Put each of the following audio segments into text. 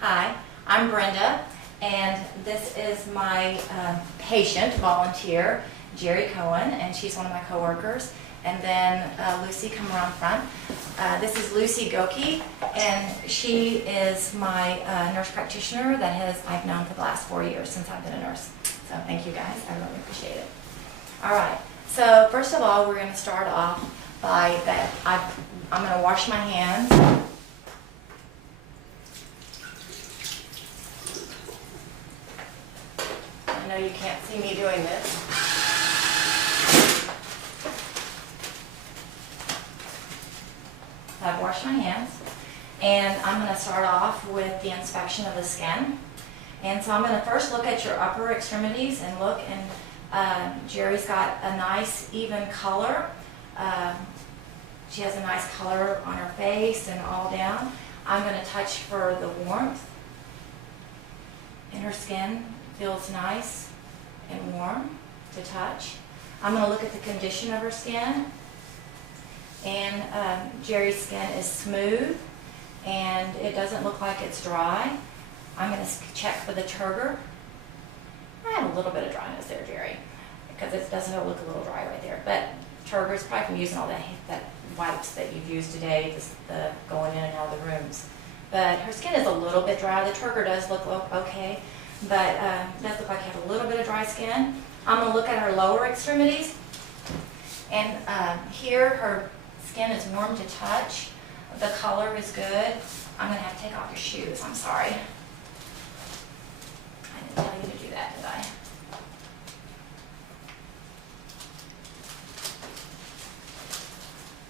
Hi, I'm Brenda, and this is my patient, volunteer, Jerry Cohen, and she's one of my coworkers. And then Lucy, come around front. This is Lucy Goki, and she is my nurse practitioner that I've known for the last 4 years since I've been a nurse. So thank you guys, I really appreciate it. All right, so first of all, we're going to start off by that I'm going to wash my hands. I know you can't see me doing this. I've washed my hands, and I'm going to start off with the inspection of the skin. And so I'm going to first look at your upper extremities and look, and Jerry's got a nice even color. She has a nice color on her face and all down. I'm going to touch for the warmth, and her skin feels nice and warm to touch. I'm going to look at the condition of her skin. And Jerry's skin is smooth, and it doesn't look like it's dry. I'm going to check for the turgor. I have a little bit of dryness there, Jerry, because it doesn't look a little dry right there. But turgor is probably from using all that wipes that you've used today, the going in and out of the rooms. But her skin is a little bit dry. The turgor does look okay, but it does look like you have a little bit of dry skin. I'm going to look at her lower extremities, and here her skin is warm to touch. The color is good. I'm going to have to take off your shoes. I'm sorry. I didn't tell you to do that, did I?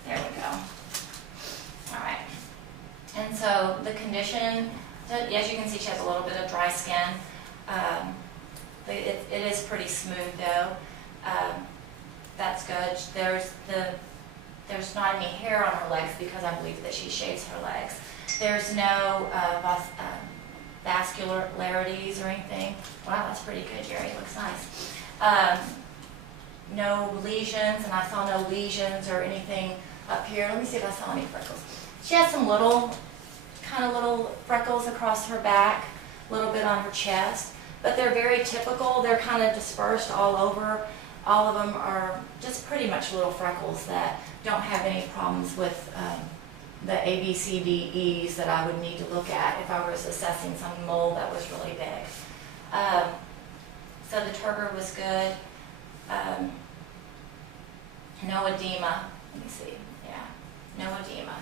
There we go. All right. And so the condition, as you can see, she has a little bit of dry skin. It is pretty smooth though. That's good. There's not any hair on her legs because I believe that she shaves her legs. There's no vascularities or anything. Wow, that's pretty good, Jerry. It looks nice. No lesions, and I saw no lesions or anything up here. Let me see if I saw any freckles. She has some little freckles across her back, a little bit on her chest, but they're very typical. They're kind of dispersed all over. All of them are just pretty much little freckles that don't have any problems with the ABCDEs that I would need to look at if I was assessing some mole that was really big. So the turgor was good. No edema. Let me see. Yeah, no edema.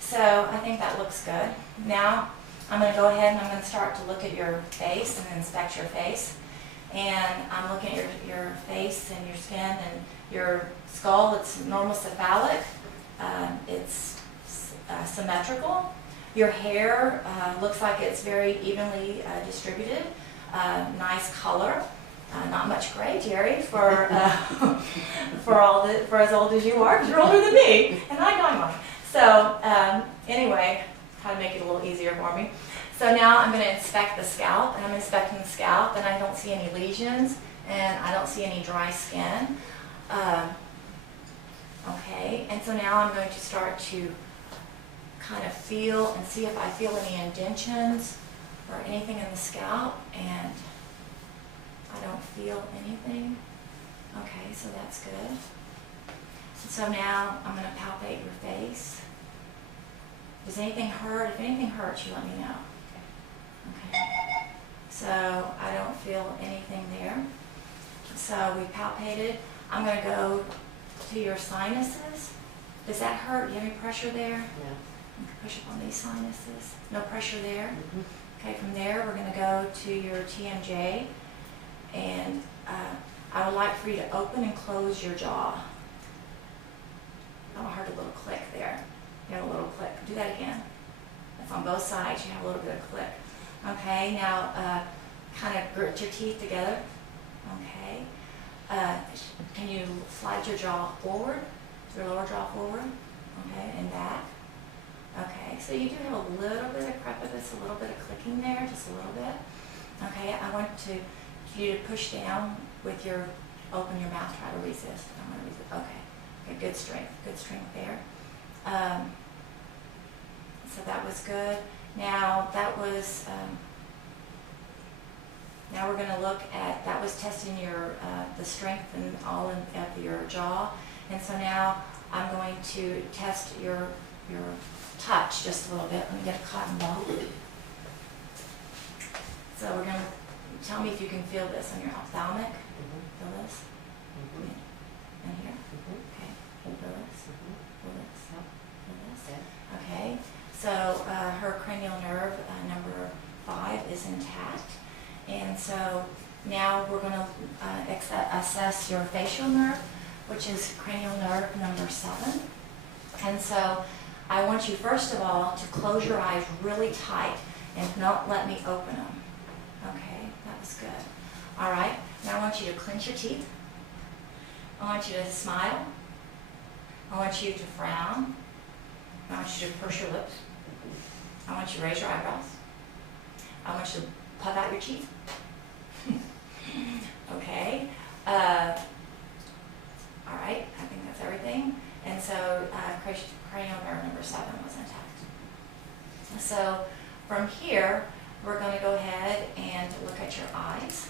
So I think that looks good. Now I'm going to go ahead and I'm going to start to look at your face and inspect your face. And I'm looking at your face and your skin and your skull. It's normal cephalic. It's symmetrical. Your hair looks like it's very evenly distributed. Nice color. Not much gray, Jerry, for for as old as you are, because you're older than me, and I got mine. So anyway, kind of make it a little easier for me. So now I'm going to inspect the scalp, and I'm inspecting the scalp, and I don't see any lesions, and I don't see any dry skin. Okay, and so now I'm going to start to kind of feel and see if I feel any indentions or anything in the scalp, and I don't feel anything. Okay, so that's good. So now I'm going to palpate your face. Does anything hurt? If anything hurts, you let me know. Okay. So I don't feel anything there. So we palpated. I'm going to go to your sinuses. Does that hurt? Do you have any pressure there? No. Push up on these sinuses. No pressure there? Mm-hmm. Okay, from there we're going to go to your TMJ. And I would like for you to open and close your jaw. Oh, I heard a little click there. You have a little click. Do that again. That's on both sides. You have a little bit of click. Okay, now kind of grit your teeth together. Okay. Can you slide your jaw forward? Your lower jaw forward. Okay, and back. Okay, so you do have a little bit of crepitus, a little bit of clicking there, just a little bit. Okay, I want you to push down with your, open your mouth, try to resist. I'm going to resist. Okay, good strength there. So that was good. Now that was, now we're going to look at, that was testing your, the strength and all of your jaw. And so now I'm going to test your touch just a little bit. Let me get a cotton ball. So we're going to, tell me if you can feel this on your ophthalmic. Feel this? And here? Okay. Feel this? Feel this? Feel this? Okay. So her cranial nerve, number 5, is intact. And so now we're going to assess your facial nerve, which is cranial nerve number 7. And so I want you, first of all, to close your eyes really tight and don't let me open them. Okay, that was good. All right, now I want you to clench your teeth. I want you to smile. I want you to frown. I want you to purse your lips. I want you to raise your eyebrows. I want you to puff out your teeth. Okay. All right, I think that's everything. And so cranial nerve number 7 was intact. So from here, we're going to go ahead and look at your eyes.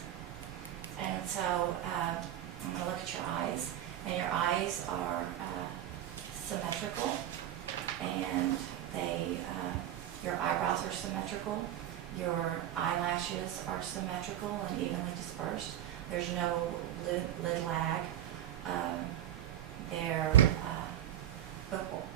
And so I'm going to look at your eyes. And your eyes are symmetrical. And they, your eyebrows are symmetrical. Your eyelashes are symmetrical and evenly dispersed. There's no lid lag.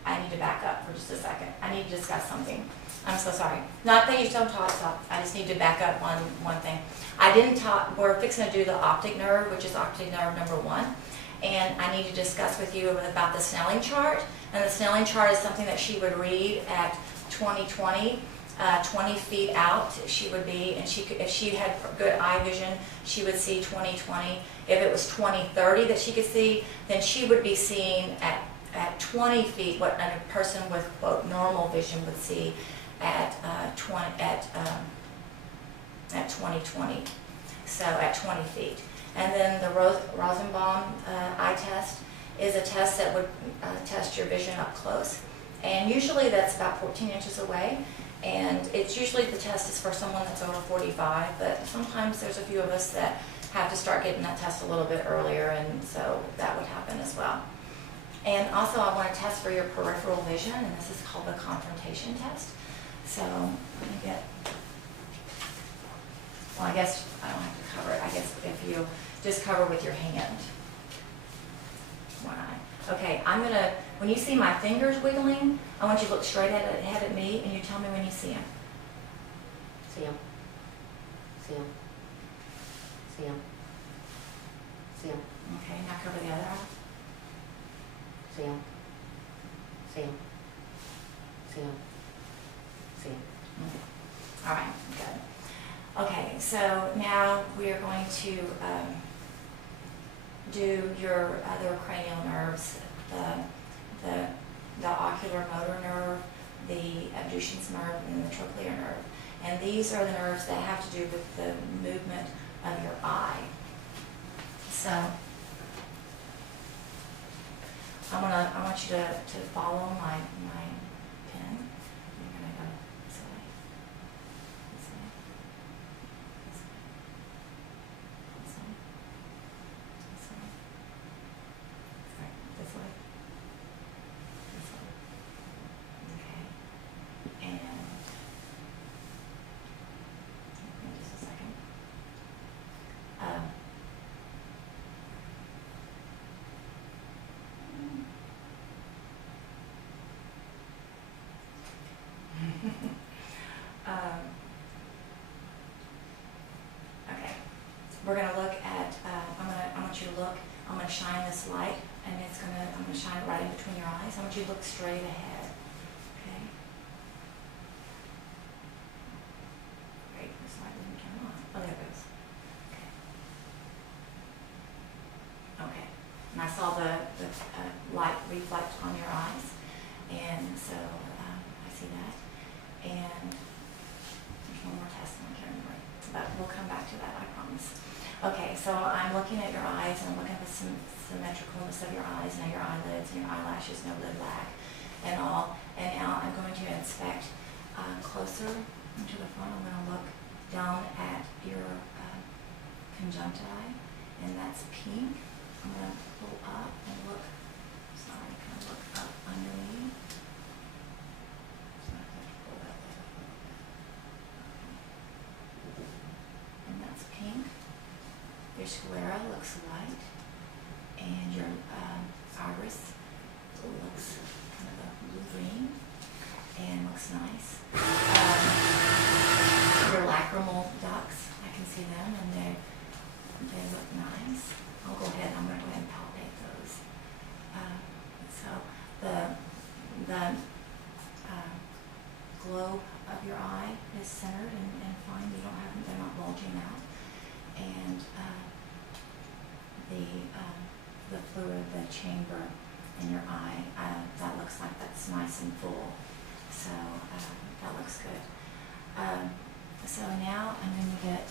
I need to back up for just a second. I need to discuss something. I'm so sorry. Not that you don't talk, stop. I just need to back up one thing. I didn't talk, we're fixing to do the optic nerve, which is optic nerve number 1. And I need to discuss with you about the Snelling chart. And the Snelling chart is something that she would read at 20/20. 20 feet out she would be, and if she had good eye vision, she would see 20/20. If it was 20/30 that she could see, then she would be seeing at 20 feet what a person with, quote, normal vision would see at 20/20. So at 20 feet. And then the Rosenbaum eye test is a test that would test your vision up close. And usually that's about 14 inches away. And it's usually the test is for someone that's over 45, but sometimes there's a few of us that have to start getting that test a little bit earlier, and so that would happen as well. And also I want to test for your peripheral vision, and this is called the confrontation test. So let me get, well, I guess I don't have to cover it. I guess if you just cover with your hand. One eye. Okay, I'm going to, when you see my fingers wiggling, I want you to look straight ahead at me, and you tell me when you see them. See them. See them. See them. See them. Okay, now cover the other eye. See them. See them. See them. See them. Okay. All right, good. Okay, so now we are going to do your other cranial nerves, the ocular motor nerve, the abducens nerve, and the trochlear nerve. And these are the nerves that have to do with the movement of your eye. So I want you to follow my pen. You're going to go this way, this way, this way, this way, this way, sorry, this way, this way. Okay. And give me just a second. Okay, we're going to look at, I want you to look, I'm going to shine this light, and I'm going to shine it right in between your eyes. I want you to look straight ahead, okay? Great, this light didn't turn on. Oh, there it goes. Okay. Okay, and I saw the light reflect on your eyes, and so I see that. And there's one more test I can't remember, but we'll come back to that, I promise. Okay, so I'm looking at your eyes, and I'm looking at the symmetricalness of your eyes, and your eyelids, and your eyelashes, no lid lag, and all. And now I'm going to inspect closer into the front. I'm going to look down at your conjuncti, and that's pink. I'm going to pull up and look, sorry, kind of look up underneath. So I have to pull that way up a little bit. Okay. And that's pink. Your sclera looks light, and your iris looks kind of a blue-green and looks nice. Your lacrimal ducts, I can see them, and they look nice. I'll go ahead. I'm going to go ahead and palpate those. So the globe of your eye is centered and fine. You don't have them; they're not bulging out, and the fluid, the chamber in your eye, that looks like that's nice and full. So that looks good. So now I'm going to get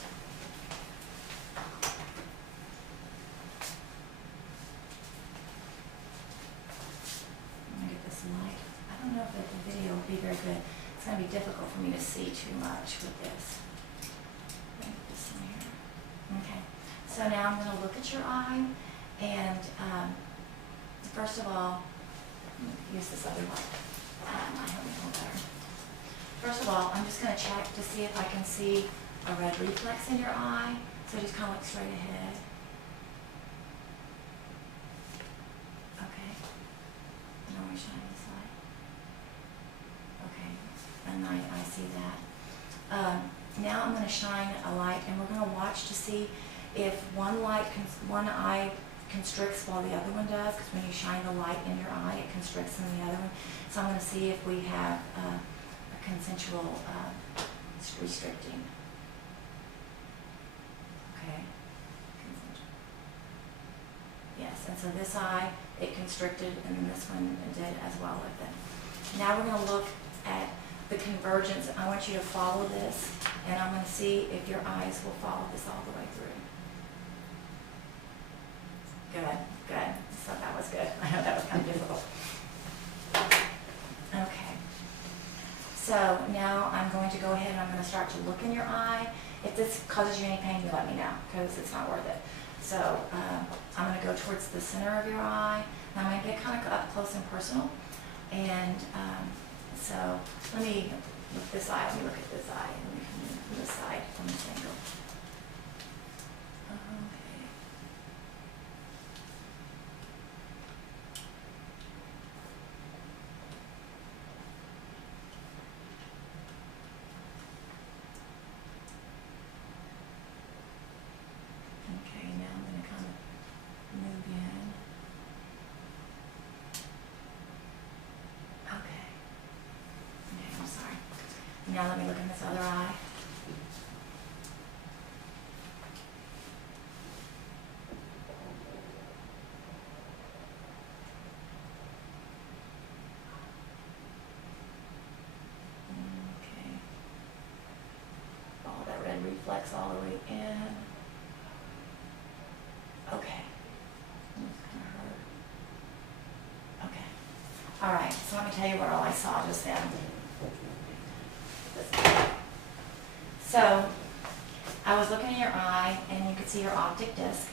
this light. I don't know if the video will be very good. It's going to be difficult for me to see too much with this. Let me put this in here. Okay. So now I'm going to look at your eye, and first of all, I'm going to use this other light. I hope it will better. First of all, I'm just going to check to see if I can see a red reflex in your eye. So just kind of look straight ahead. Okay. And I'm going to shine this light. Okay. And I see that. Now I'm going to shine a light, and we're going to watch to see if one eye constricts while the other one does, because when you shine the light in your eye, it constricts in the other one. So I'm going to see if we have a consensual restricting. Okay. Consensual. Yes, and so this eye, it constricted, and then this one did as well with it. Now we're going to look at the convergence. I want you to follow this, and I'm going to see if your eyes will follow this all the way through. Good, good. So that was good. I know that was kind of difficult. Okay. So now I'm going to go ahead and I'm going to start to look in your eye. If this causes you any pain, you let me know, because it's not worth it. So I'm going to go towards the center of your eye. Now I'm going to get kind of up close and personal. And so let me look this eye. Let me look at this eye. Let me come in from this side, from this angle. Okay. Okay, now I'm going to kind of move in. Okay. Okay, I'm sorry. Now let me look in this other eye. Okay. Follow that red reflex all the way in. Okay. That's kind of hurt. Okay. All right, so let me tell you what all I saw just then. So I was looking in your eye, and you could see your optic disc.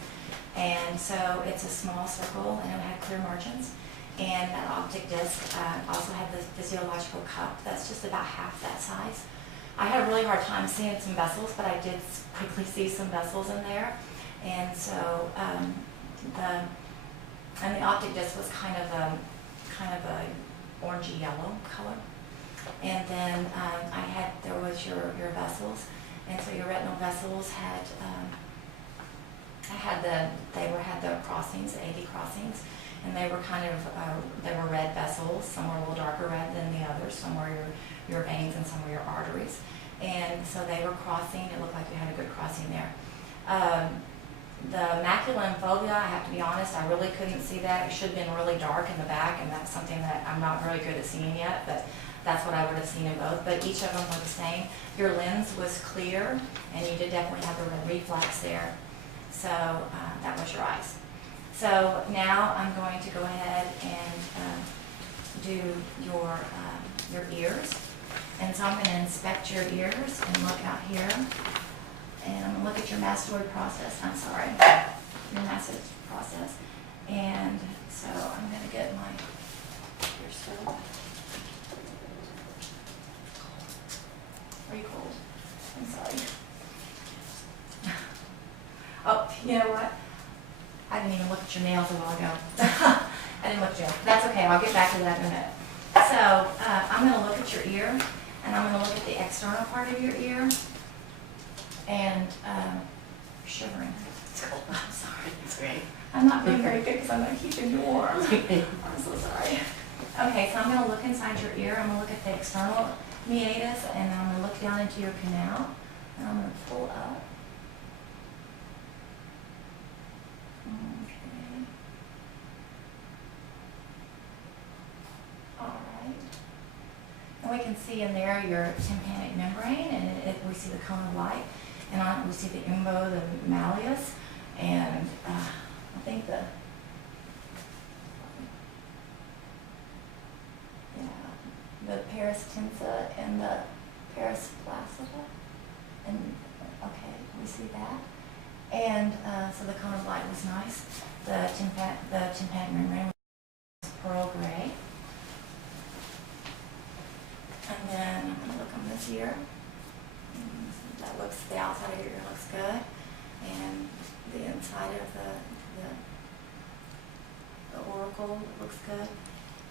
And so it's a small circle, and it had clear margins. And that optic disc also had the physiological cup. That's just about half that size. I had a really hard time seeing some vessels, but I did quickly see some vessels in there. And so the optic disc was kind of a orangey yellow color. And then there was your vessels, and so your retinal vessels had the crossings, the AV crossings, and they were red vessels. Some were a little darker red than the others. Some were your veins, and some were your arteries. And so they were crossing. It looked like you had a good crossing there. The macula and fovea, I have to be honest, I really couldn't see that. It should have been really dark in the back, and that's something that I'm not really good at seeing yet, but that's what I would have seen in both. But each of them were the same. Your lens was clear, and you did definitely have the red reflex there. So that was your eyes. So now I'm going to go ahead and do your ears. And so I'm going to inspect your ears and look out here. And I'm going to look at your mastoid process. I'm sorry, your mastoid process. And so I'm going to get my ear soap. Are you cold? I'm sorry. Oh, you know what? I didn't even look at your nails a while ago. I didn't look at you. That's okay. I'll get back to that in a minute. So I'm going to look at your ear, and I'm going to look at the external part of your ear. And shivering. It's cold. I'm sorry. It's great. I'm not being very good because I'm not keeping you warm. I'm so sorry. Okay, so I'm going to look inside your ear. I'm going to look at the external meatus, and I'm going to look down into your canal, and I'm going to pull up. Okay. All right. And we can see in there your tympanic membrane, and we see the cone of light, and on it we see the umbo, the malleus, and I think the peristinsa and the perisplacida, and okay, we see that. And so the cone of light was nice. The tympanic membrane was pearl gray. And then I'm going to look on this ear. That looks, the outside of your ear looks good. And the inside of the auricle looks good.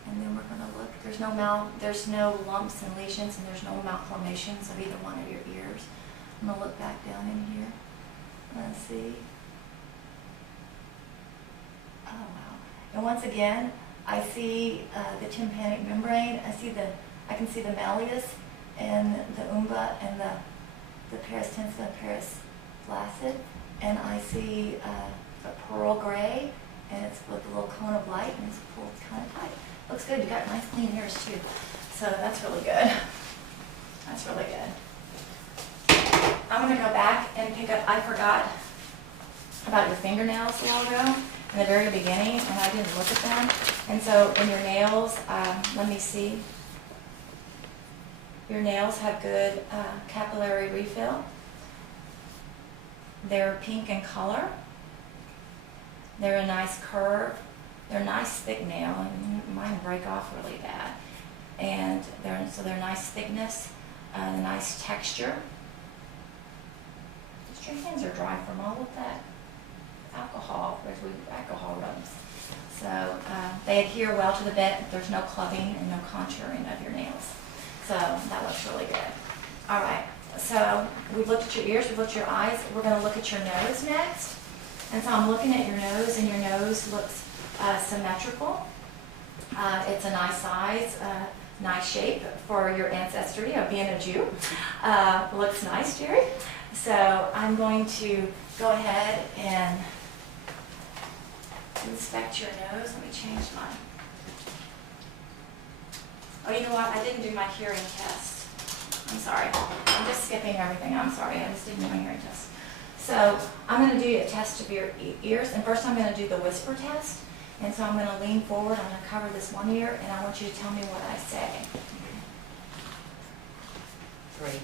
And then we're going to look, there's no lumps and lesions, and there's no malformations of either one of your ears. I'm going to look back down in here. Let's see. Oh wow. And once again, I see the tympanic membrane. I can see the malleus and the umba and the peristinsa and perisplacid. And I see a pearl gray, and it's with a little cone of light, and it's pulled kind of tight. Looks good. You got nice clean ears too. So that's really good. That's really good. I'm going to go back and pick up, I forgot about your fingernails a while ago in the very beginning, and I didn't look at them. And so in your nails, let me see. Your nails have good capillary refill. They're pink in color. They're a nice curve. They're a nice thick nail, and mine break off really bad. And so they're nice thickness, nice texture. Your hands are dry from all of that alcohol rubs. So they adhere well to the bed. There's no clubbing and no contouring of your nails. So that looks really good. All right, so we've looked at your ears, we've looked at your eyes. We're going to look at your nose next. And so I'm looking at your nose, and your nose looks symmetrical. It's a nice size, nice shape for your ancestry of being a Jew. Looks nice, Jerry. So I'm going to go ahead and inspect your nose. Let me change mine. Oh, you know what? I didn't do my hearing test. I'm sorry. I'm just skipping everything. I'm sorry. I just didn't do my hearing test. So I'm going to do a test of your ears. And first I'm going to do the whisper test. And so I'm going to lean forward. I'm going to cover this one ear, and I want you to tell me what I say. 3,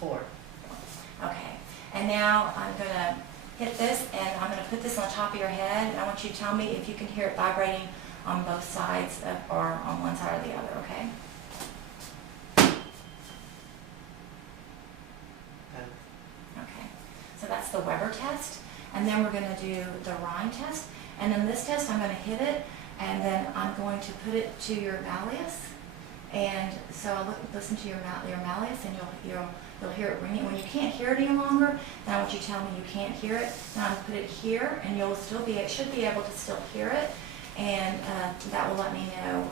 4. Okay. And now I'm going to hit this, and I'm going to put this on the top of your head, and I want you to tell me if you can hear it vibrating on both sides or on one side or the other, okay? Okay. So that's the Weber test. And then we're going to do the Rhine test. And in this test, I'm going to hit it, and then I'm going to put it to your malleus. And so I'll listen to your malleus, and you'll hear it ringing. When you can't hear it any longer, then I want you to tell me you can't hear it. Then I'm going to put it here, and you'll still should be able to still hear it. And that will let me know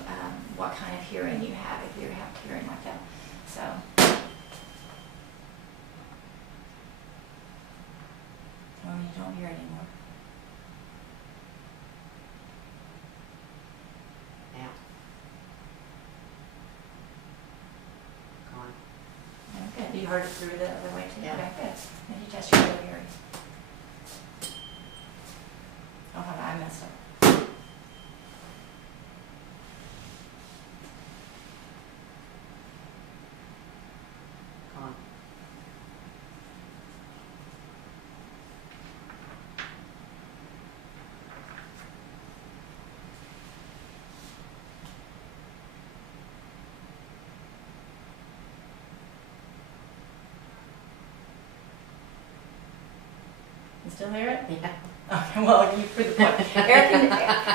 what kind of hearing you have, if you have hearing like that. So. Oh, you don't hear it anymore. Now. Gone. Okay. You heard it through the other way too? Yeah. Okay, good. Then you test your other hearing. Oh, hold on, I messed up. Still hear it? Yeah. Okay, well, you proved the point.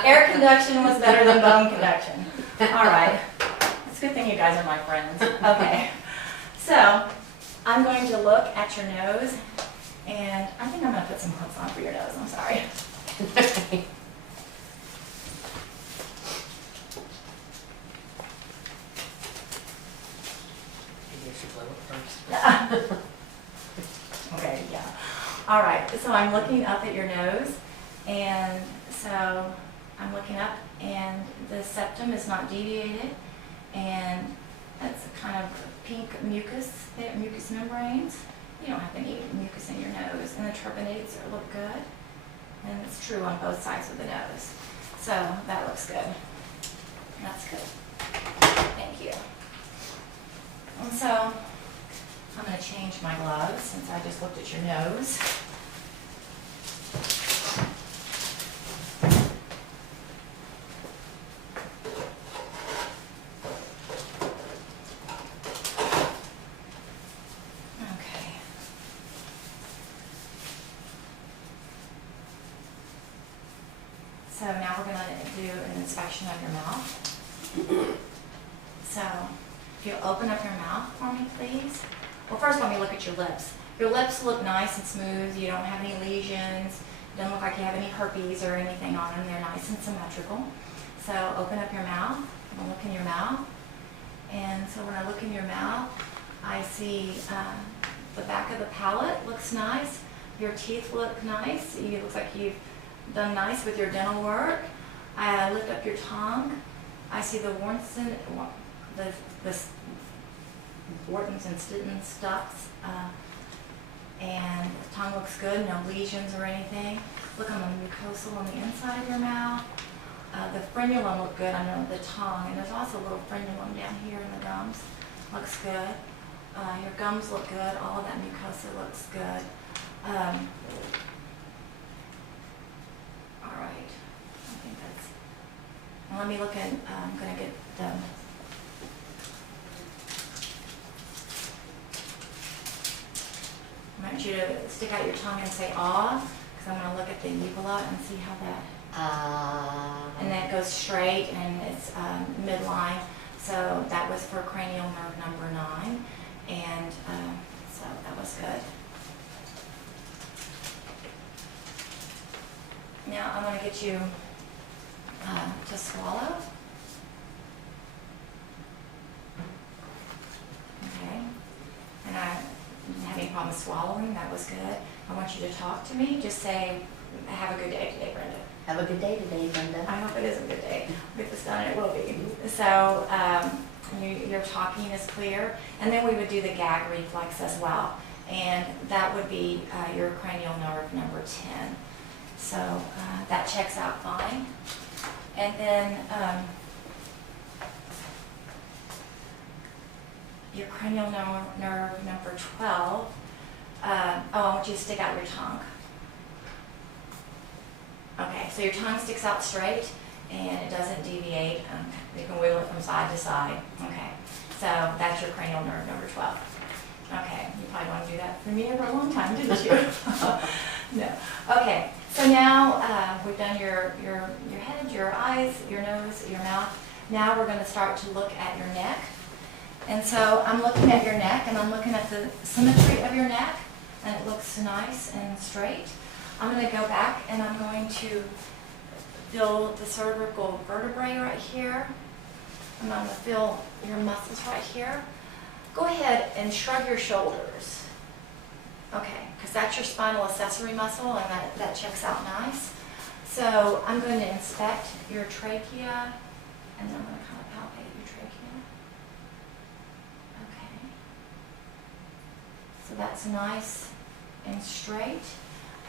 Air conduction was better than bone conduction. All right. It's a good thing you guys are my friends. Okay. So, I'm going to look at your nose, and I think I'm going to put some hooks on for your nose. I'm sorry. Maybe I should blow it first. Okay, yeah. All right, so I'm looking up at your nose, and so I'm looking up, and the septum is not deviated, and that's a kind of pink mucus, mucous membranes. You don't have any mucus in your nose, and the turbinates look good, and it's true on both sides of the nose. So that looks good. That's good. Thank you. And so I'm going to change my gloves since I just looked at your nose. Okay. So now we're going to do an inspection of your mouth. So if you'll open up your mouth for me, please. Well, first let me look at your lips. Your lips look nice and smooth. You don't have any lesions. It doesn't look like you have any herpes or anything on them. They're nice and symmetrical. So open up your mouth. I'm going to look in your mouth. And so when I look in your mouth, I see the back of the palate looks nice. Your teeth look nice. It looks like you've done nice with your dental work. I lift up your tongue. I see the warts and the Wharton's and Stitton's ducts, and the tongue looks good, no lesions or anything. Look on the mucosal on the inside of your mouth. The frenulum look good under the tongue, and there's also a little frenulum down here in the gums. Looks good. Your gums look good. All of that mucosa looks good. All right. I think that's. Now let me look at. I'm going to get the. I want you to stick out your tongue and say "ah," because I'm going to look at the uvula and see how that. And that goes straight and it's midline. So that was for cranial nerve number 9, and so that was good. Now I'm going to get you to swallow. Okay. And I didn't have any problem swallowing. That was good. I want you to talk to me. Just say, "Have a good day today, Brenda." Have a good day today, Brenda. I hope it is a good day. I'll get this done, and it will be. So your talking is clear. And then we would do the gag reflex as well. And that would be your cranial nerve number 10. So that checks out fine. And then your cranial nerve number 12. I want you to stick out your tongue. Okay, so your tongue sticks out straight and it doesn't deviate. You can wiggle it from side to side. Okay, so that's your cranial nerve number 12. Okay, you probably want to do that for me for a long time, didn't you? No. Okay, so now we've done your head, your eyes, your nose, your mouth. Now we're going to start to look at your neck. And so I'm looking at your neck and I'm looking at the symmetry of your neck, and it looks nice and straight. I'm going to go back and I'm going to feel the cervical vertebrae right here. And I'm going to feel your muscles right here. Go ahead and shrug your shoulders. Okay, because that's your spinal accessory muscle, and that checks out nice. So I'm going to inspect your trachea, and then I'm going to kind of palpate your trachea. Okay. So that's nice and straight.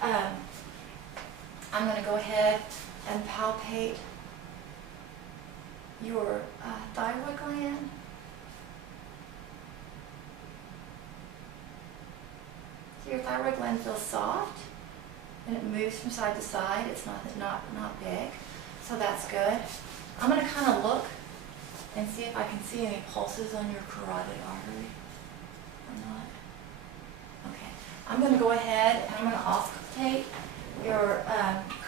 I'm going to go ahead and palpate your thyroid gland. So your thyroid gland feels soft and it moves from side to side. It's not big, so that's good. I'm going to kind of look and see if I can see any pulses on your carotid artery or not. Okay, I'm going to go ahead and I'm going to auscultate your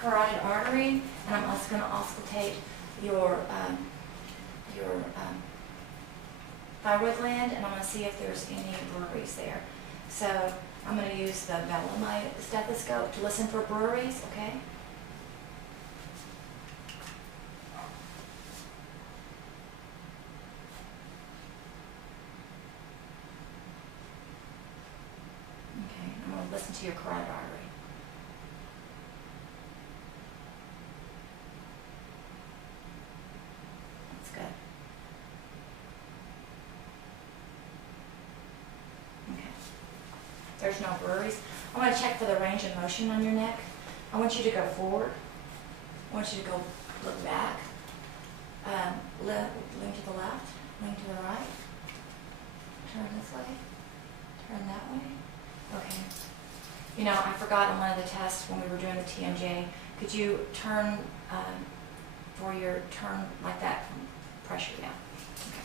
carotid artery, and I'm also going to auscultate your thyroid gland, and I'm going to see if there's any breweries there. So I'm going to use the bell of my stethoscope to listen for breweries, okay? Okay, I'm going to listen to your carotid artery. That's good. Okay. There's no breweries. I want to check for the range of motion on your neck. I want you to go forward. I want you to go look back. Lean to the left, lean to the right. Turn this way, turn that way. Okay. You know, I forgot on one of the tests when we were doing the TMJ, could you turn for your turn like that, pressure down. Okay.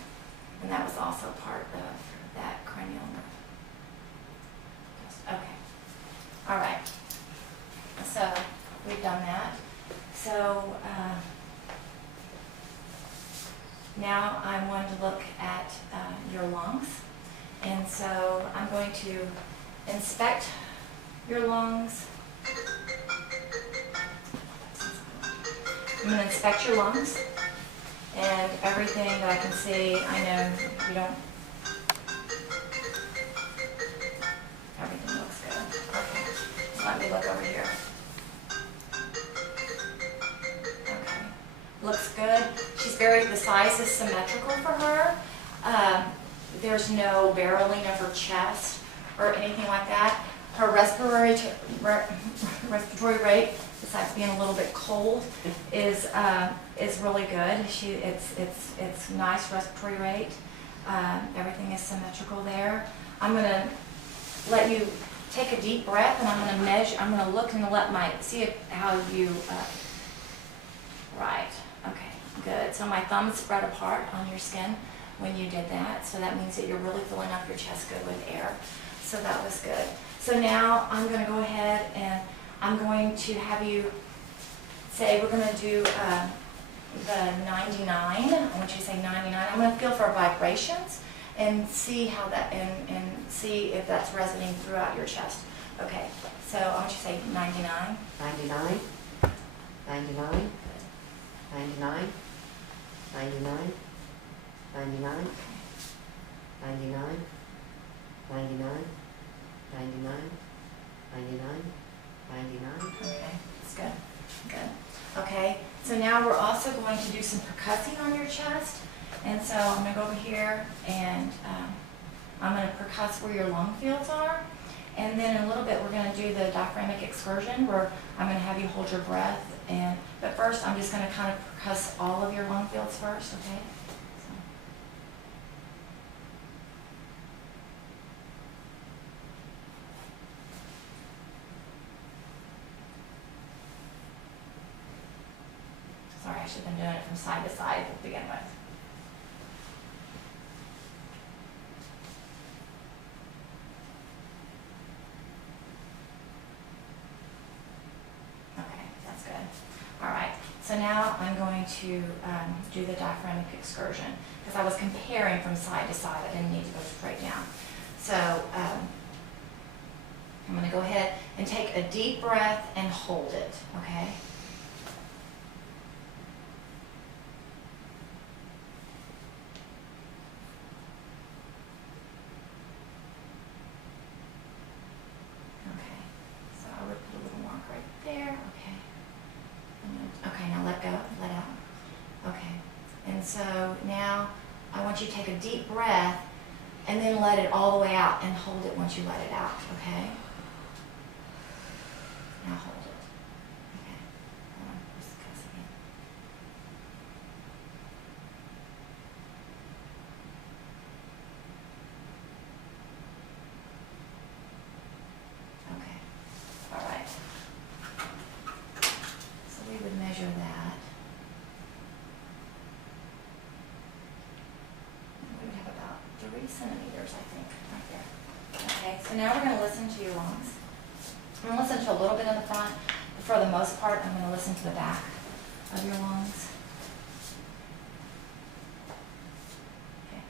And that was also part of that cranial nerve. Okay. All right. So we've done that. So now I want to look at your lungs. And so I'm going to inspect your lungs. I'm going to inspect your lungs and everything that I can see. I know you don't. Everything looks good. Okay. Let me look over here. Okay. Looks good. She's the size is symmetrical for her. There's no barreling of her chest or anything like that. Her respiratory rate, besides being a little bit cold, is really good. It's nice respiratory rate. Everything is symmetrical there. I'm going to let you take a deep breath, and I'm going to measure. I'm going to look and see how you. Right. Okay. Good. So my thumb spread apart on your skin when you did that. So that means that you're really filling up your chest good with air. So that was good. So now I'm going to go ahead and I'm going to have you say, we're going to do the 99. I want you to say 99. I'm going to feel for vibrations and see how that, and see if that's resonating throughout your chest. Okay, so I want you to say 99. 99, 99, 99, 99, 99, 99, 99, 99, 99, 99. Okay, that's good. Good. Okay, so now we're also going to do some percussing on your chest. And so I'm going to go over here and I'm going to percuss where your lung fields are. And then in a little bit we're going to do the diaphragmatic excursion where I'm going to have you hold your breath. But first I'm just going to kind of percuss all of your lung fields first, okay? Sorry, I should have been doing it from side to side to begin with. Okay, that's good. All right, so now I'm going to do the diaphragmatic excursion because I was comparing from side to side. I didn't need to go straight down. So I'm going to go ahead and take a deep breath and hold it, okay? So now I want you to take a deep breath and then let it all the way out and hold it once you let it out, okay? Now hold it. Okay. Hold on, just cuss again. Okay. All right. So we would measure that. We would have about 3 centimeters, I think, right there. Okay, so now we're going to listen to your lungs. I'm going to listen to a little bit in the front, but for the most part, I'm going to listen to the back of your lungs. Okay.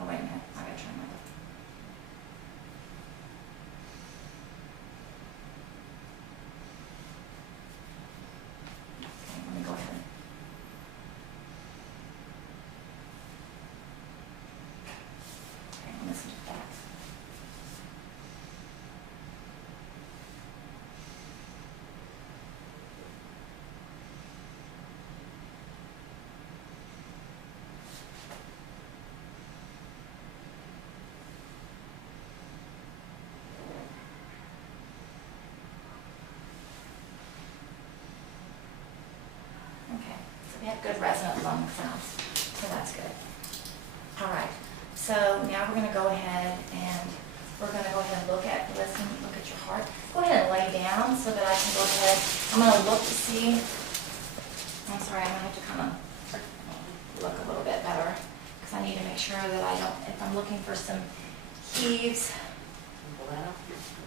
Oh, wait a minute. I got to turn my lip. Okay, let me go ahead. Okay, listen to the back. Okay, so we have good resonant lung sounds, so that's good. All right, so now we're going to go ahead and look at your heart. Go ahead and lay down so that I can go ahead. I'm going to look to see. I'm sorry, I'm going to have to kind of look a little bit better because I need to make sure that I don't, if I'm looking for some heaves. Yeah,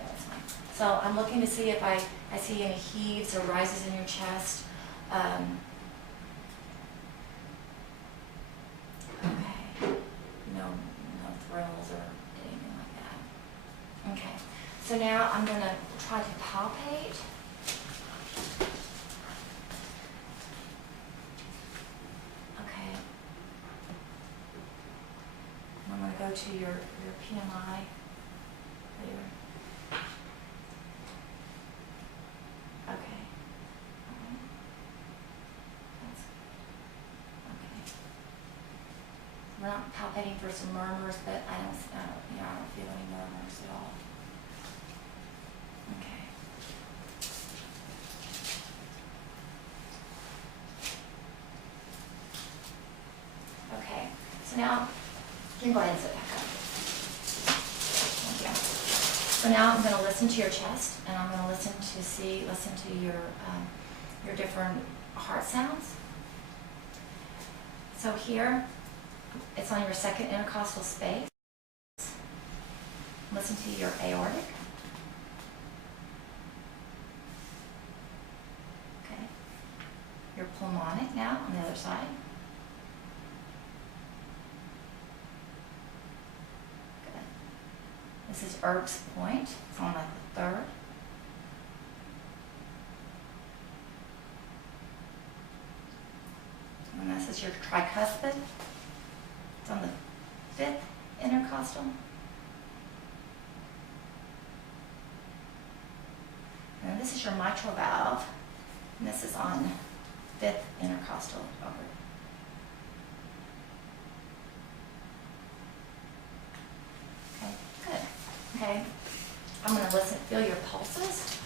that's fine. So I'm looking to see if I see any heaves or rises in your chest. Okay, no thrills or anything like that. Okay, so now I'm going to try to palpate. Okay. And I'm going to go to your PMI. Okay. That's okay. We're not palpating for some murmurs, but I don't feel any murmurs at all. Okay. Okay. So now you can go ahead and sit back up. Thank you. So now I'm going to listen to your chest, and I'm going to listen to your different heart sounds. So here, it's on your second intercostal space. Listen to your aortic. Okay. Your pulmonic now on the other side. Good. This is Erb's point. It's on like the third. And this is your tricuspid. It's on the fifth intercostal. And this is your mitral valve. And this is on fifth intercostal over. Okay, good. Okay. I'm going to feel your pulses.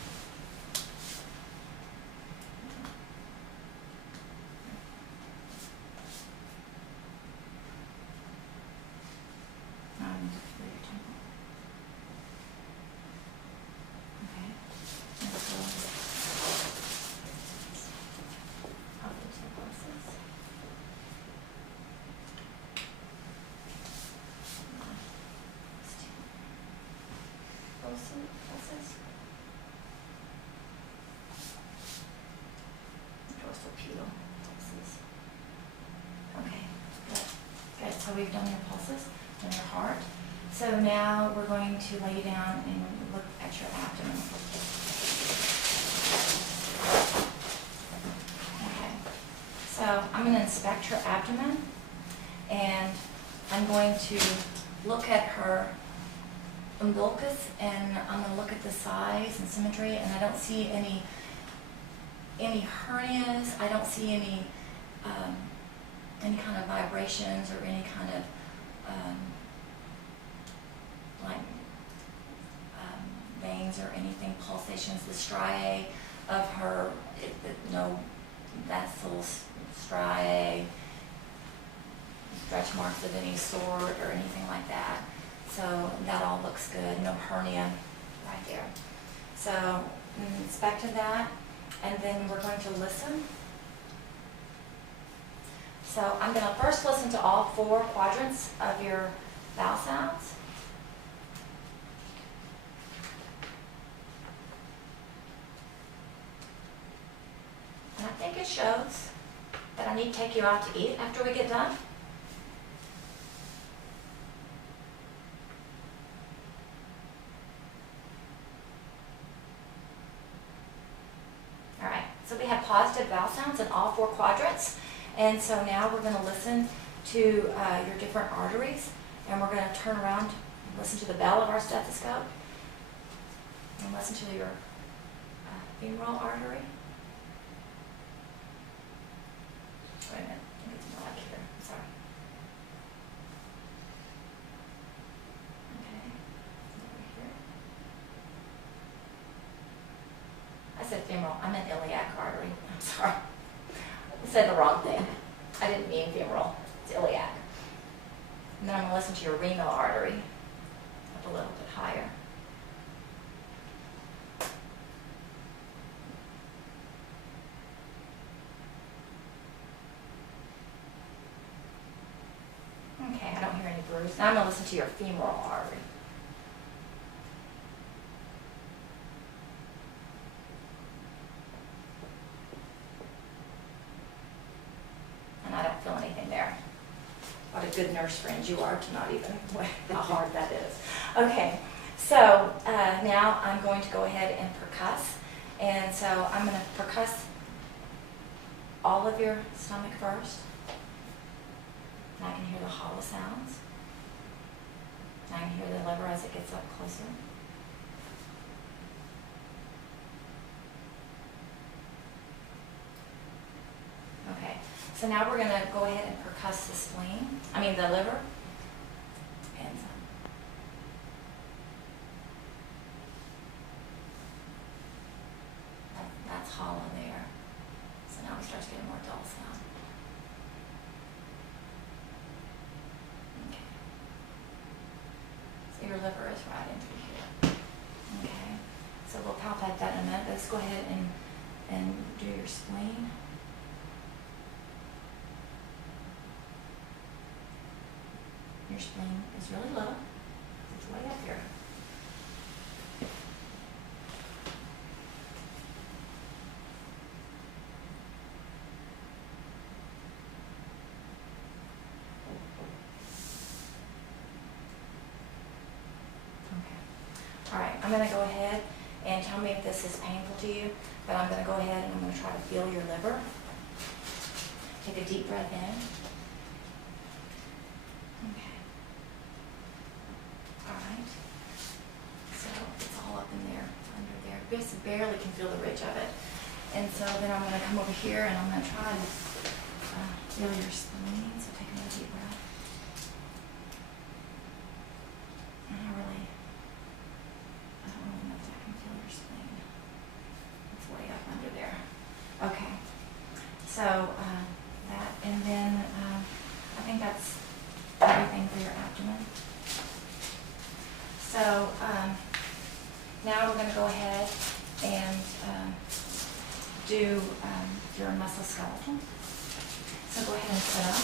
Okay, good. Good. So we've done your pulses and your heart. So now we're going to lay you down and look at your abdomen. Okay. So I'm going to inspect her abdomen, and I'm going to look at her umbilicus, and I'm going to look at the size and symmetry, and I don't see any hernias. I don't see any kind of vibrations or any kind of veins or anything, pulsations. The striae of her, no vessels, striae, stretch marks of any sort or anything like that. So that all looks good. No hernia right there. So inspect that, and then we're going to listen. So I'm going to first listen to all 4 quadrants of your vowel sounds. shows that I need to take you out to eat after we get done? All right, so we have positive vowel sounds in all 4 quadrants. And so now we're going to listen to your different arteries, and we're going to turn around and listen to the bell of our stethoscope, and listen to your femoral artery. Wait a minute, I think it's more like here. Sorry. Okay, over here. I said femoral. I meant iliac artery. I'm sorry. I said the wrong thing. I didn't mean femoral. It's iliac. And then I'm going to listen to your renal artery up a little bit higher. Okay, I don't hear any bruise. Now I'm going to listen to your femoral artery. And I don't feel anything there. What a good nurse friend you are to not even how hard that is. Okay, so now I'm going to go ahead and percuss. And so I'm going to percuss all of your stomach first. And I can hear the hollow sounds. And I can hear the liver as it gets up closer. Okay, so now we're going to go ahead and percuss the spleen, the liver. And that's hollow there. So now we start to get a more dull sound. Okay. So your liver is right in through here. Okay. So we'll palpate that in a minute. Let's go ahead and do your spleen. Your spleen is really low. It's way up here. Okay. All right, I'm going to go ahead and tell me if this is painful to you, but I'm going to go ahead and I'm going to try to feel your liver. Take a deep breath in. Okay. All right. So it's all up in there, under there. Just barely can feel the ridge of it. And so then I'm going to come over here and I'm going to try to feel your spleen. So take another deep breath. And I don't really know if I can feel your spleen. It's way up under there. Okay. So that, and then I think that's everything for your abdomen. So now we're going to go ahead and do your musculoskeletal. So go ahead and sit up.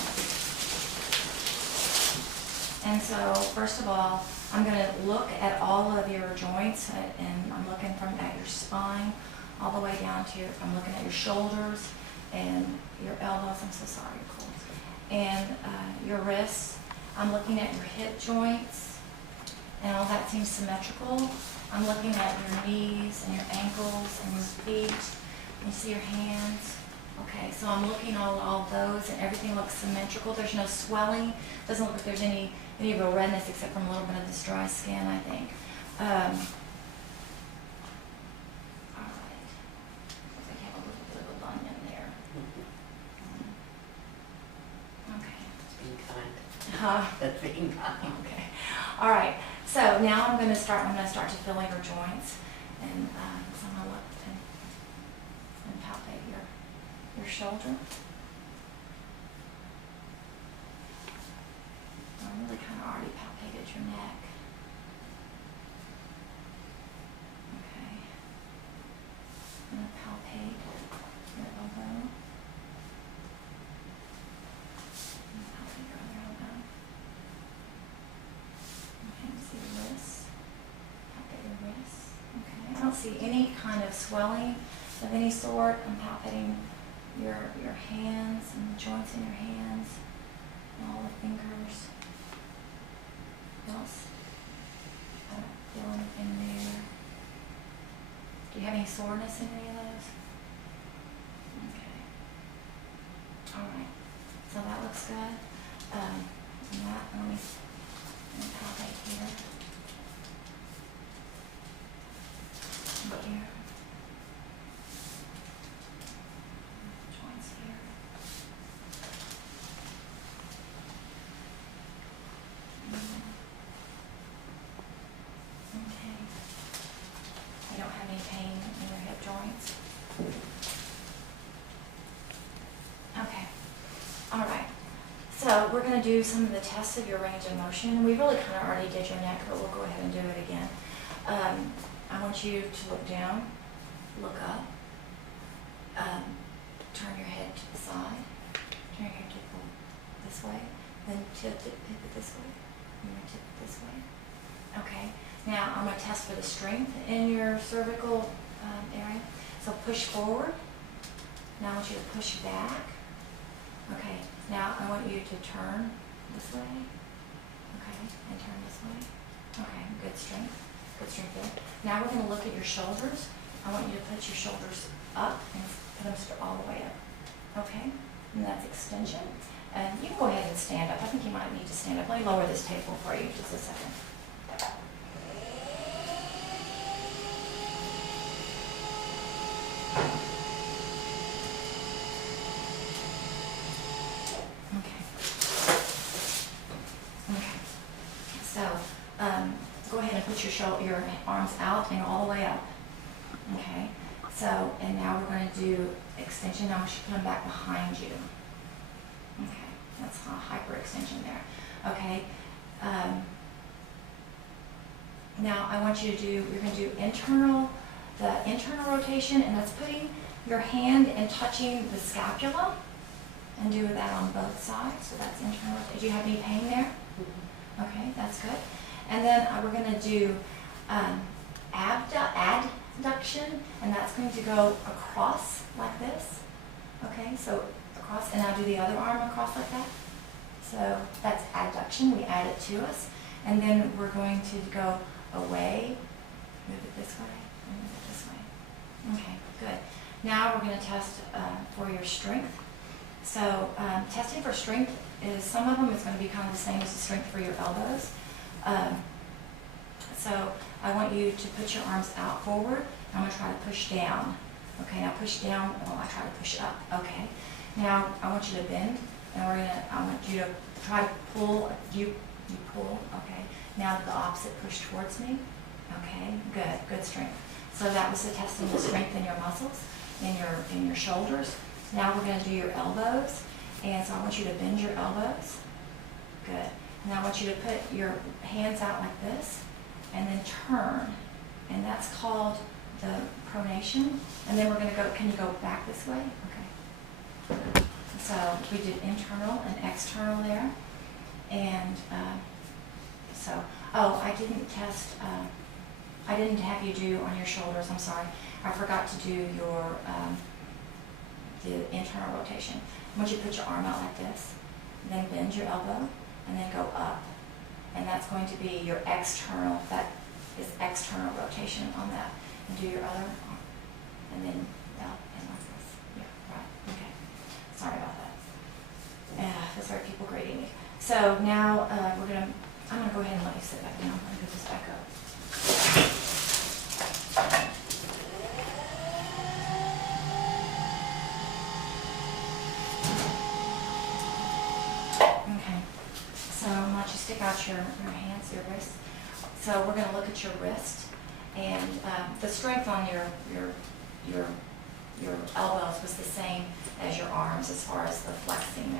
And so first of all, I'm going to look at all of your joints, and I'm looking at your spine all the way down to I'm looking at your shoulders and your elbows. I'm so sorry, you're cold. And your wrists. I'm looking at your hip joints, and all that seems symmetrical. I'm looking at your knees and your ankles and your feet. You see your hands. Okay, so I'm looking at all those, and everything looks symmetrical. There's no swelling. Doesn't look like there's any real redness except from a little bit of this dry skin, I think. All right. Looks like you have a little bit of a bunion there. Okay. That's being kind. Huh? That's being kind. Okay. All right. So now I'm going to start to feel your joints, and so I'm going to look and palpate your shoulder. I really kind of already palpated your neck. Okay. I'm going to palpate your elbow. Palpate your other elbow. Okay, see your wrist. Palpate your wrist. Okay. I don't see any kind of swelling of any sort. I'm palpating your hands and the joints in your hands, and all the fingers. Else? I don't feel anything there. Do you have any soreness in any of those? Okay. All right. So that looks good. And that, let me palpate here. And here. Joints here. Okay. You don't have any pain in your hip joints? Okay. All right. So we're going to do some of the tests of your range of motion. We really kind of already did your neck, but we'll go ahead and do it again. I want you to look down, look up, turn your head to the side, turn your head to this way, then tip it this way, and then tip it this way. Okay. Now I'm going to test for the strength in your cervical area. So push forward. Now I want you to push back. Okay. Now I want you to turn this way. Okay. And turn this way. Okay. Good strength. Good strength there. Now we're going to look at your shoulders. I want you to put your shoulders up and put them all the way up. Okay. And that's extension. And you can go ahead and stand up. I think you might need to stand up. Let me lower this table for you just a second. Go ahead and put your arms out and all the way up. Okay. So, and now we're going to do extension. Now I want you to put them back behind you. Okay. That's a hyper extension there. Okay. Now I want you to do, you're going to do the internal rotation, and that's putting your hand and touching the scapula, and do that on both sides. So that's internal rotation. Do you have any pain there? Okay, that's good. And then we're going to do adduction, and that's going to go across like this. Okay, so across, and now do the other arm across like that. So that's adduction. We add it to us. And then we're going to go away, move it this way, and move it this way. Okay, good. Now we're going to test for your strength. So testing for strength is, some of them is going to be kind of the same as the strength for your elbows. So I want you to put your arms out forward. I'm going to try to push down. Okay, now push down. Oh, I try to push up. Okay. Now I want you to bend, and I want you to try to pull. You pull. Okay. Now the opposite, push towards me. Okay. Good strength. So that was the testing to strengthen your muscles in your shoulders. Now we're going to do your elbows, and so I want you to bend your elbows. Good. Now I want you to put your hands out like this, and then turn, and that's called the pronation. And then we're going to go, can you go back this way? Okay. So we did internal and external there. And I didn't test, I didn't have you do on your shoulders, I'm sorry. I forgot to do your, the internal rotation. I want you to put your arm out like this, then bend your elbow, and then go up. And that's going to be your external, that is external rotation on that. And do your other arm. And then up and like this. Yeah, right. Okay. Sorry about that. That's why people grading me. So now I'm going to go ahead and let you sit back down. I'm going to put this back up. Okay. So I want you to stick out your hands, your wrists. So we're going to look at your wrist, and the strength on your elbows was the same as your arms as far as the flexing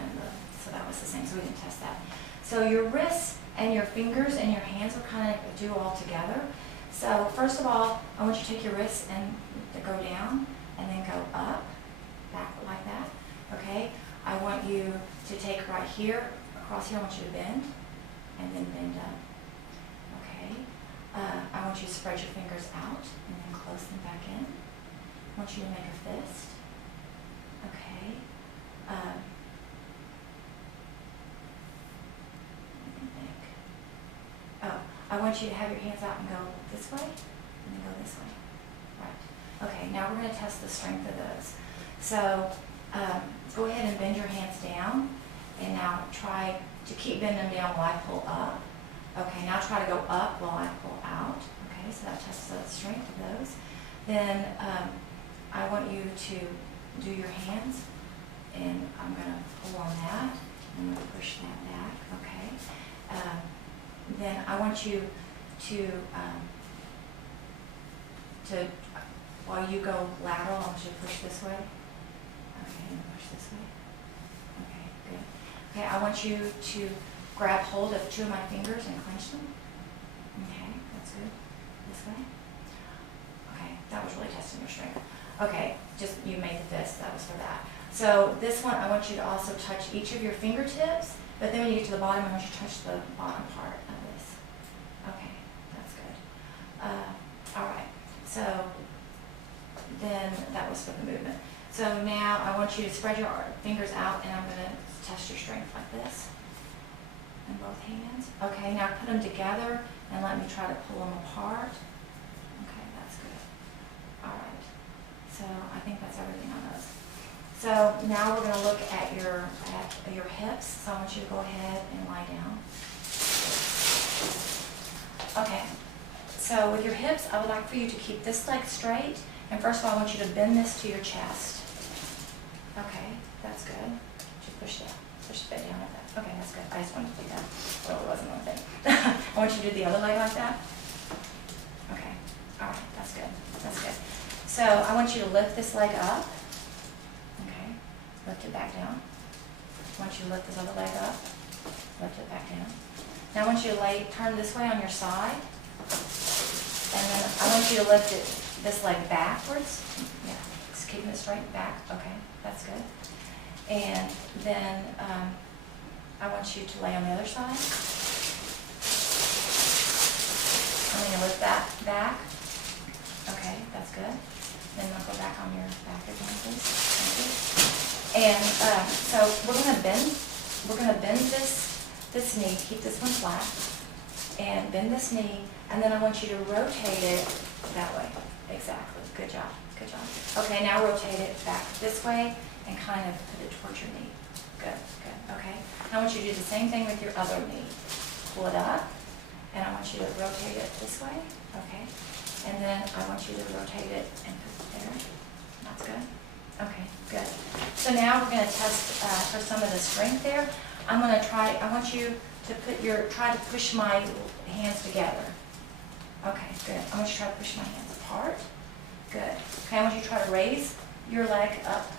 so that was the same. So we didn't test that. So your wrists and your fingers and your hands will kind of do all together. So first of all, I want you to take your wrists and go down and then go up, back like that. Okay. I want you to take right here. Across here, I want you to bend, and then bend up. Okay. I want you to spread your fingers out, and then close them back in. I want you to make a fist. Okay. Let me think. Oh, I want you to have your hands out and go this way, and then go this way. Right. Okay, now we're going to test the strength of those. So go ahead and bend your hands down, and now try to keep bending them down while I pull up. Okay, now try to go up while I pull out. Okay, so that tests the strength of those. Then I want you to do your hands, and I'm going to pull on that, and I'm going to push that back. Okay. Then I want you to while you go lateral, I want you to push this way. Okay, and push this way. Okay, good. Okay, I want you to grab hold of two of my fingers and clench them. Okay, that's good. This way. Okay, that was really testing your strength. Okay, just you made the fist, that was for that. So this one, I want you to also touch each of your fingertips, but then when you get to the bottom, I want you to touch the bottom part of this. Okay, that's good. All right, so then that was for the movement. So now I want you to spread your fingers out, and I'm going to test your strength like this in both hands. Okay, now put them together and let me try to pull them apart. Okay, that's good. All right, so I think that's everything on those. So now we're going to look at your hips. So I want you to go ahead and lie down. Okay, so with your hips, I would like for you to keep this leg straight. And first of all, I want you to bend this to your chest. Okay, that's good. Just push that. Push the bit down like that. Okay, that's good. I just wanted to do that. Well, it wasn't one thing. I want you to do the other leg like that. Okay, all right, that's good. That's good. So I want you to lift this leg up. Okay, lift it back down. I want you to lift this other leg up. Lift it back down. Now I want you to turn this way on your side. And then I want you to lift this leg backwards. Yeah, just keeping it straight back. Okay, that's good. And then I want you to lay on the other side. I'm going to lift that back. Okay, that's good. Then I'll go back on your back again, please. Thank you. And so we're going to bend. We're going to bend this knee. Keep this one flat. And bend this knee. And then I want you to rotate it that way. Exactly. Good job. Good job. Okay, now rotate it back this way and kind of put it towards your knee. Good. Good. Okay. Now I want you to do the same thing with your other knee. Pull it up, and I want you to rotate it this way. Okay. And then I want you to rotate it and put it there. That's good. Okay. Good. So now we're going to test for some of the strength there. I want you to try to push my hands together. Okay, good. I want you to try to push my hands apart. Good. Okay, I want you to try to raise your leg up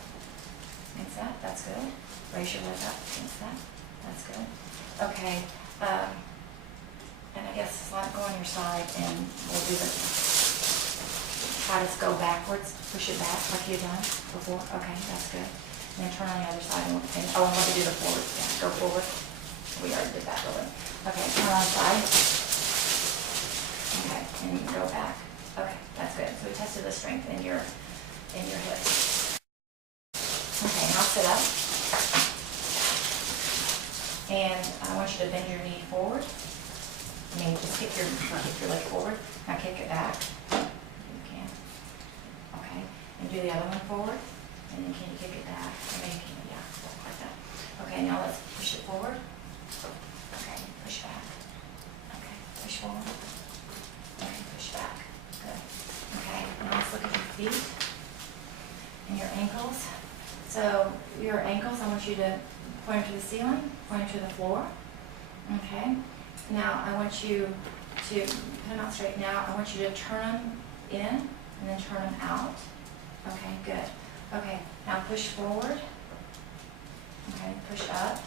against that. That's good. Raise your leg up against that. That's good. Okay. And I guess go on your side, and we'll do try to go backwards. Push it back like you've done before. Okay, that's good. And then turn on the other side and I want to do the forward. Yeah, go forward. We already did that, really. Okay, turn on the side. Okay, and you go back. Okay, that's good. So we tested the strength in your hips. Okay, now sit up. And I want you to bend your knee forward. I mean, just kick your leg forward. Now kick it back. If you can. Okay, and do the other one forward. And then can you kick it back? Or maybe you can, yeah, like that. Okay, now let's push it forward. Okay, push back. Okay, push forward. Okay, push back. Good. Okay, now let's look at your feet and your ankles. So your ankles, I want you to point them to the ceiling, point them to the floor. Okay. Now I want you to put them out straight. Now I want you to turn them in and then turn them out. Okay, good. Okay, now push forward. Okay, push up.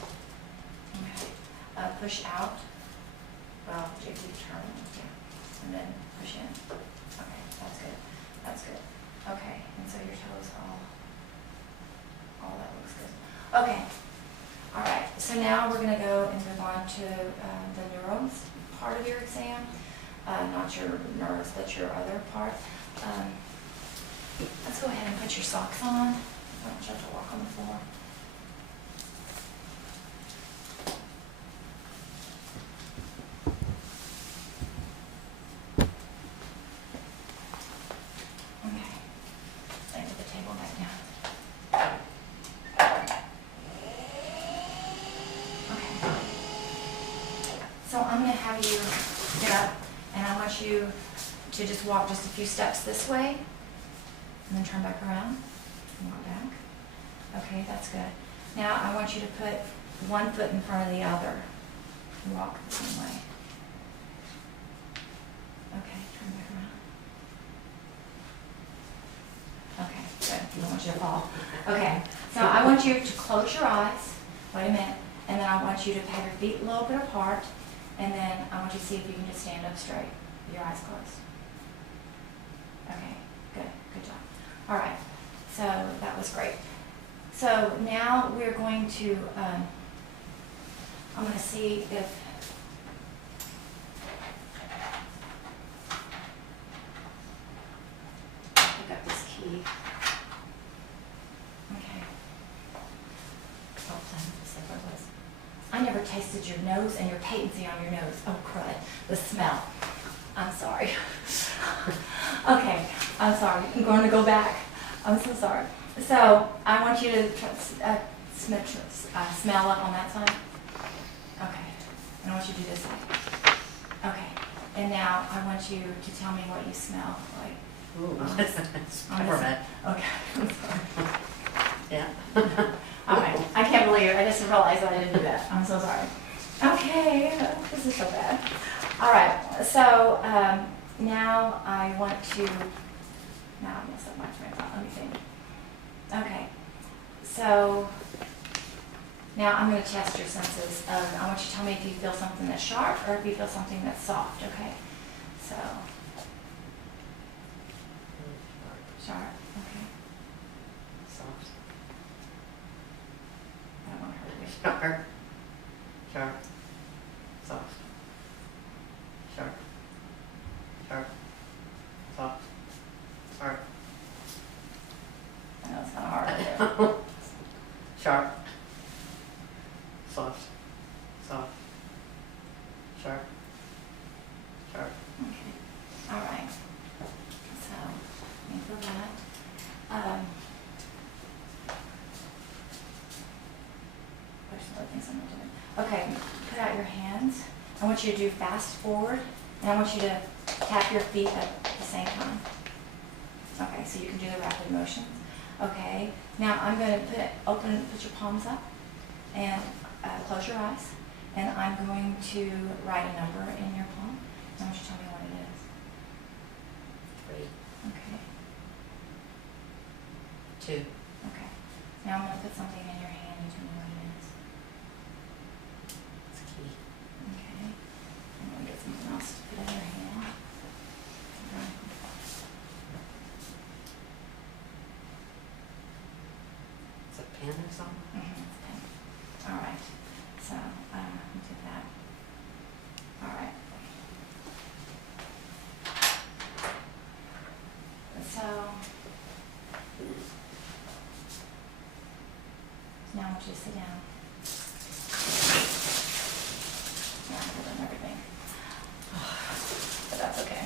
Okay, push out. Well, if you turn, yeah, and then push in. Okay, that's good. That's good. Okay, and so your toes all that looks good. Okay. All right. So now we're going to go and move on to the neurons part of your exam. Not your nerves, but your other part. Let's go ahead and put your socks on. I don't want you to have to walk on the floor. Okay. Lay at the table back down. Okay. So I'm gonna have you get up, and I want you to just walk just a few steps this way, and then turn back around, and walk back. Okay, that's good. Now I want you to put one foot in front of the other. Walk the same way. Okay, turn back around. Okay, good. I don't want you to fall. Okay, so I want you to close your eyes. Wait a minute. And then I want you to have your feet a little bit apart. And then I want you to see if you can just stand up straight with your eyes closed. Okay, good. Good job. All right, so that was great. So now we're going to, I'm going to see if, pick up this key. Okay. Oh, I never tasted your nose and your patency on your nose. Oh, crud. The smell. I'm sorry. Okay, I'm sorry. I'm going to go back. I'm so sorry. So I want you to smell up on that side. Okay. And I want you to do this side. Okay. And now I want you to tell me what you smell like. Ooh, it's peppermint. Okay. I'm sorry. Yeah. All right. I can't believe it. I just realized I didn't do that. I'm so sorry. Okay. This is so bad. All right. So now I want to. Now I messed up my train of thought. Let me think. Okay. So now I'm going to test your senses. I want you to tell me if you feel something that's sharp or if you feel something that's soft. Okay. So sharp. Okay. Soft. I don't want to hurt you. Sharp. Sharp. Soft. Sharp. Sharp. Soft. Sharp. I know it's kind of hard to do. Sharp. Soft. Soft. Sharp. Sharp. Okay. All right. So let me feel that. There's some other things I'm not doing. Okay. Put out your hands. I want you to do fast forward, and I want you to tap your feet at the same time. Okay. So you can do the rapid motions. Okay. Now I'm going to put your palms up, and close your eyes, and I'm going to write a number in your palm. I want you to tell me what it is. 3. Okay. 2. Okay. Now I'm going to put something in your hand. You tell me what it is. It's a key. Okay. I'm going to get something else to put in your hand. Okay. It's a pen or something? Mm-hmm. All right. So we did that. All right. So now I want you to sit down. Yeah, I'm holding everything. But that's okay.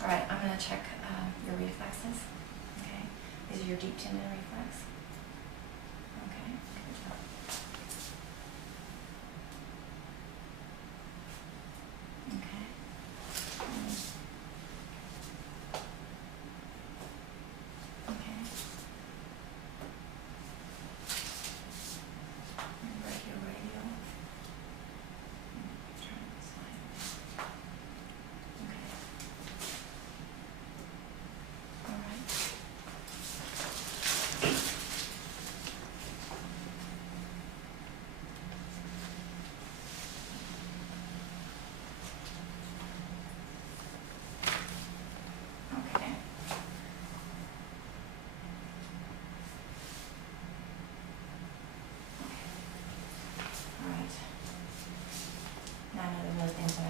All right, I'm going to check your reflexes. Okay. These are your deep tendon reflex. Okay, good job. Okay. Okay. Brachioradial. Turn this side. Okay. All right. Okay. All right. Now I know the other things that I